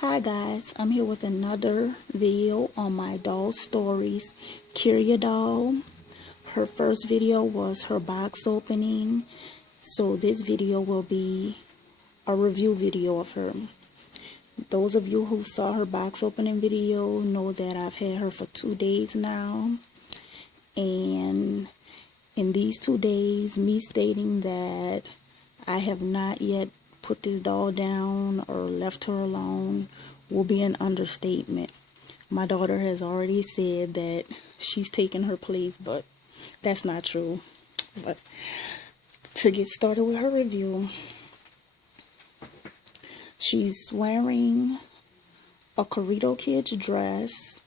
Hi guys, I'm here with another video on my doll stories Kirya doll. Her first video was her box opening, so this video will be a review video of her. Those of you who saw her box opening video know that I've had her for 2 days now, and in these 2 days, me stating that I have not yet put this doll down or left her alone will be an understatement. My daughter has already said that she's taken her place, but that's not true. But to get started with her review, she's wearing a Corito Kids dress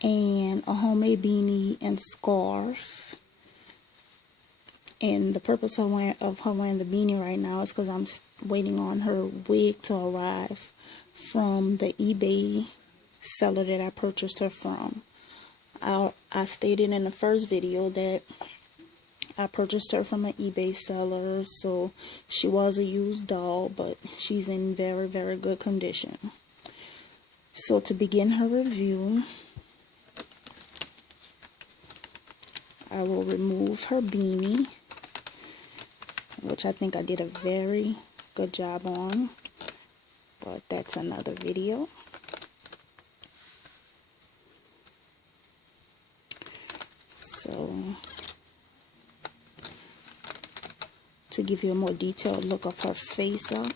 and a homemade beanie and scarf. And the purpose of her wearing the beanie right now is because I'm waiting on her wig to arrive from the eBay seller that I purchased her from. I stated in the first video that I purchased her from an eBay seller, so she was a used doll, but she's in very, very good condition. So to begin her review, I will remove her beanie, which I think I did a very good job on, but that's another video. So, to give you a more detailed look of her face up,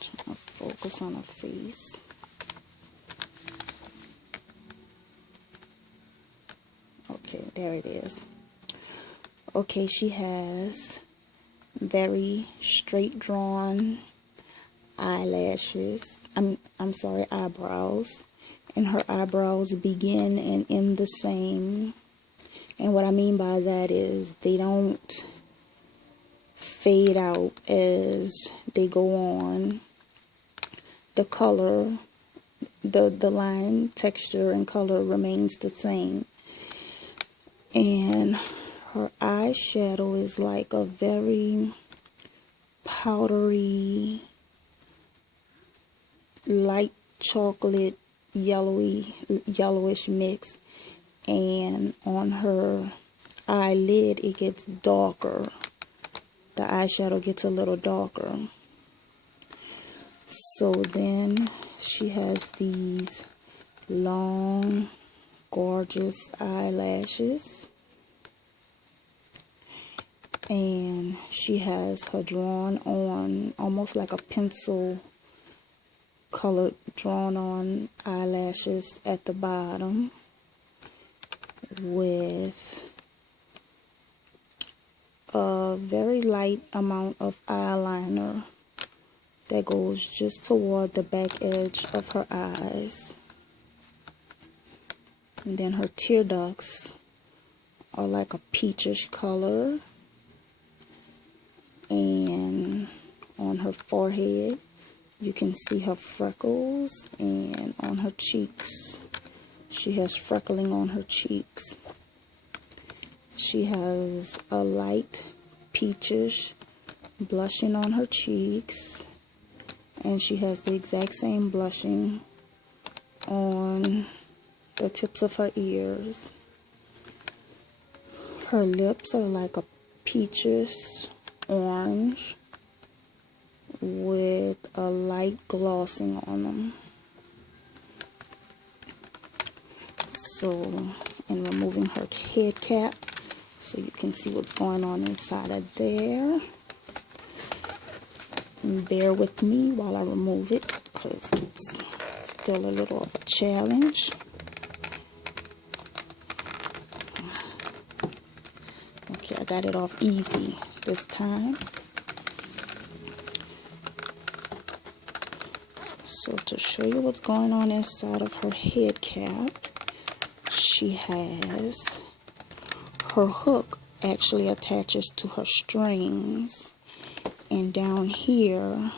trying to focus on her face. Okay, there it is. Okay, she has very straight drawn eyelashes. I'm sorry, eyebrows. And her eyebrows begin and end the same. And what I mean by that is they don't fade out as they go on. The color, the line, texture, and color remains the same. And her eyeshadow is like a very powdery, light chocolate, yellowish mix. And on her eyelid, it gets darker. The eyeshadow gets a little darker. So then she has these long, gorgeous eyelashes, and she has her drawn on almost like a pencil color drawn on eyelashes at the bottom, with a very light amount of eyeliner that goes just toward the back edge of her eyes. And then her tear ducts are like a peachish color. And on her forehead, you can see her freckles, and on her cheeks, she has freckling on her cheeks. She has a light peachish blushing on her cheeks, and she has the exact same blushing on the tips of her ears. Her lips are like a peachish orange with a light glossing on them. So, in removing her head cap, so you can see what's going on inside of there. And bear with me while I remove it, because it's still a little of a challenge. Okay, I got it off easy this time. So to show you what's going on inside of her head cap, she has her hook actually attaches to her strings, and down here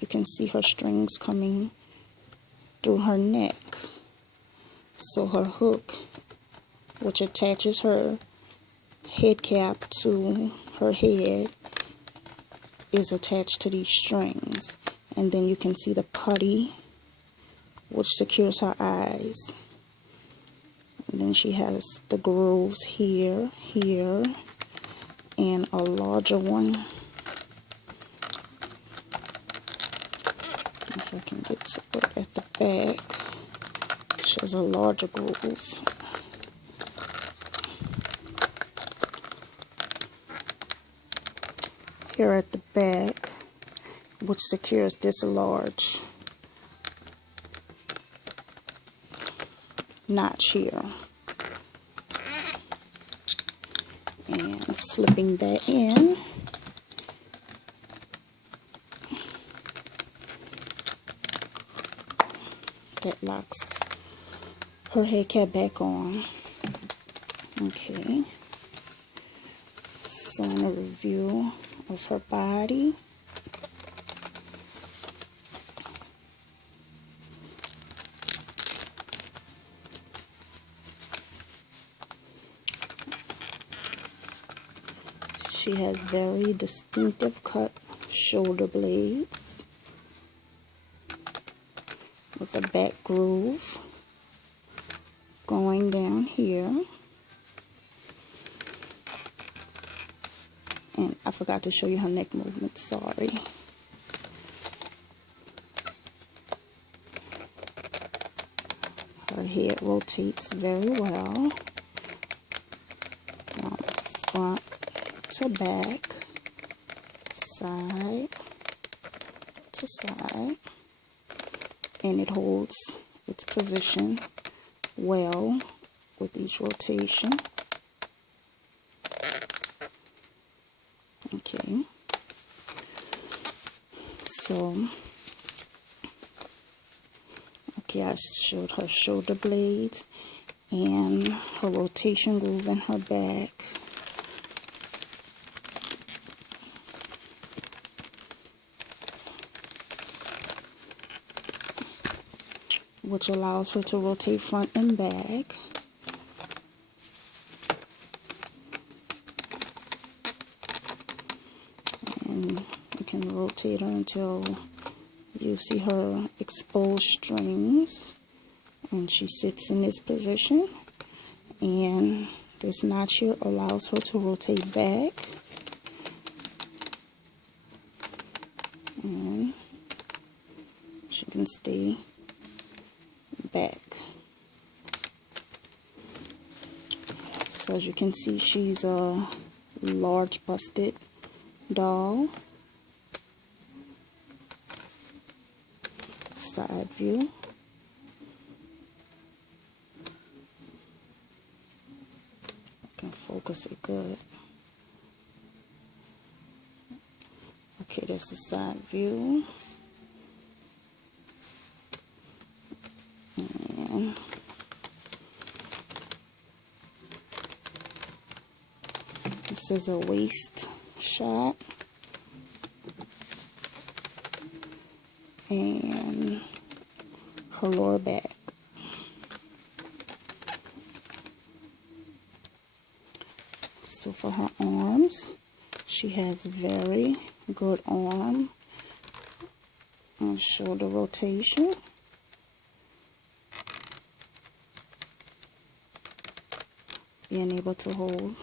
you can see her strings coming through her neck. So her hook which attaches her head cap to her head, is attached to these strings. And then you can see the putty, which secures her eyes. And then she has the grooves here, here, and a larger one. If I can get to it at the back, she has a larger groove. Here at the back, which secures this large notch here. And slipping that in, that locks her head cap back on. Okay, so in a review of her body, she has very distinctive cut shoulder blades with a back groove going down here. And I forgot to show you her neck movement, sorry. Her head rotates very well from front to back, side to side, and it holds its position well with each rotation. Okay, so I showed her shoulder blades and her rotation groove in her back. Which allows her to rotate front and back. And you can rotate her until you see her exposed strings. And she sits in this position. And this notch here allows her to rotate back. And she can stay back. So as you can see, she's a large busted doll. Side view. I can focus it good. Okay, that's the side view. And this is a waist shot. And her lower back. So for her arms, she has very good arm and shoulder rotation. Being able to hold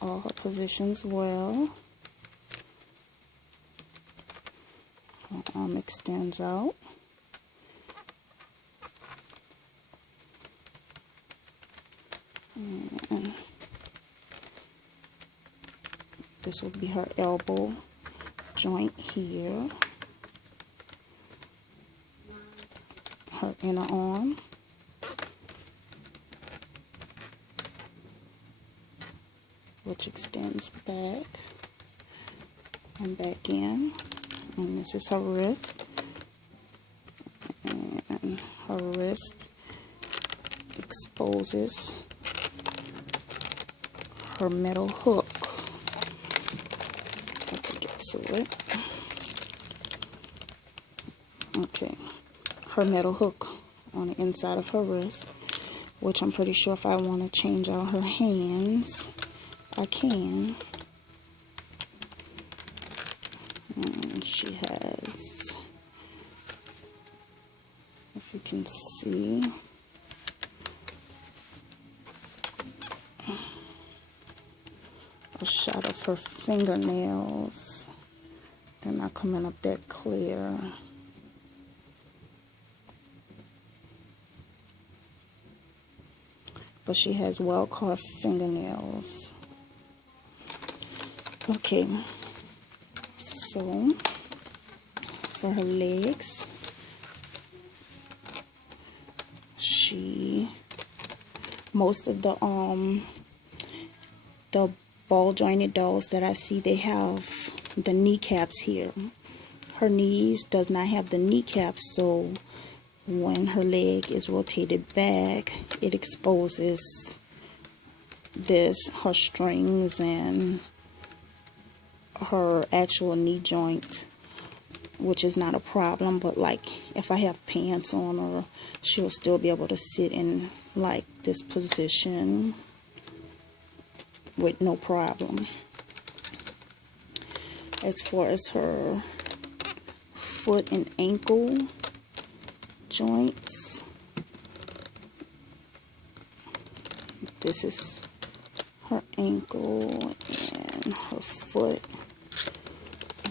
all her positions well. Her arm extends out. And this will be her elbow joint here. Her inner arm. Which extends back and back in. And this is her wrist. And her wrist exposes her metal hook. I can get to it. Okay. Her metal hook on the inside of her wrist. which I'm pretty sure if I want to change out her hands, I can. And she has, if you can see, a shot of her fingernails. They're not coming up that clear. But she has well-carved fingernails. Okay, so for her legs, most of the ball jointed dolls that I see, they have the kneecaps here. Her knees does not have the kneecaps, so when her leg is rotated back, it exposes her strings and her actual knee joint, which is not a problem. But like if I have pants on her, she'll still be able to sit in like this position with no problem. As far as her foot and ankle joints, this is her ankle, and her foot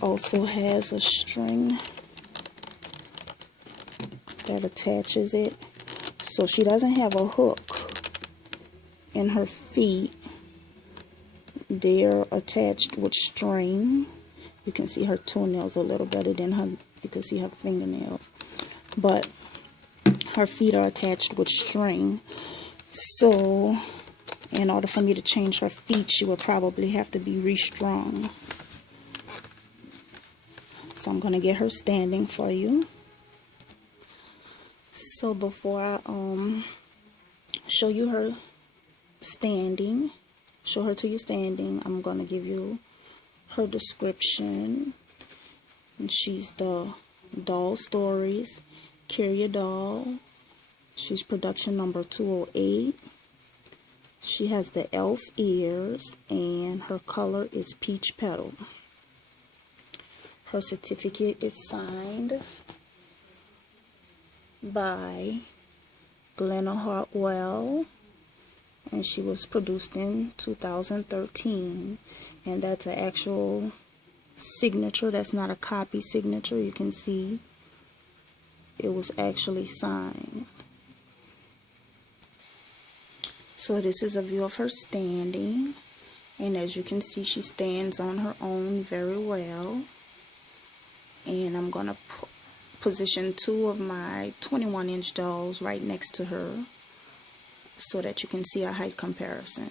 also has a string that attaches it. So she doesn't have a hook in her feet. They're attached with string. You can see her toenails a little better than you can see her fingernails. But her feet are attached with string. So in order for me to change her feet, she would probably have to be restrung. So I'm going to get her standing for you. So before I show you her standing, show her to you standing, I'm going to give you her description. And she's the Dollstories Kirya doll. She's production number 208. She has the elf ears, and her color is peach petal. Her certificate is signed by Glenna Hartwell, and she was produced in 2013. And that's an actual signature. That's not a copy signature. You can see it was actually signed. So this is a view of her standing, and as you can see, she stands on her own very well. And I'm going to position two of my 21-inch dolls right next to her so that you can see a height comparison.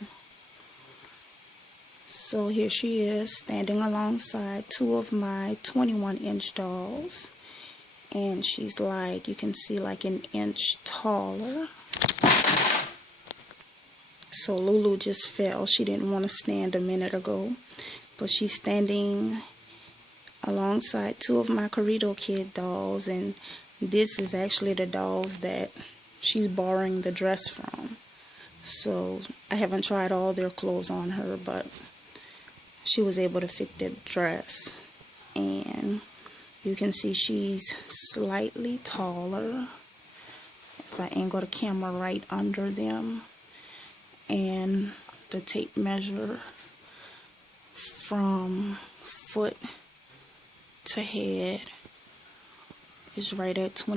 So here she is standing alongside two of my 21-inch dolls, and she's like, you can see, like an inch taller. So Lulu just fell. She didn't want to stand a minute ago, but she's standing alongside two of my Corrido Kid dolls, and this is actually the dolls that she's borrowing the dress from. So I haven't tried all their clothes on her, but she was able to fit the dress. And you can see she's slightly taller if I angle the camera right under them. And the tape measure from foot to head is right at 20.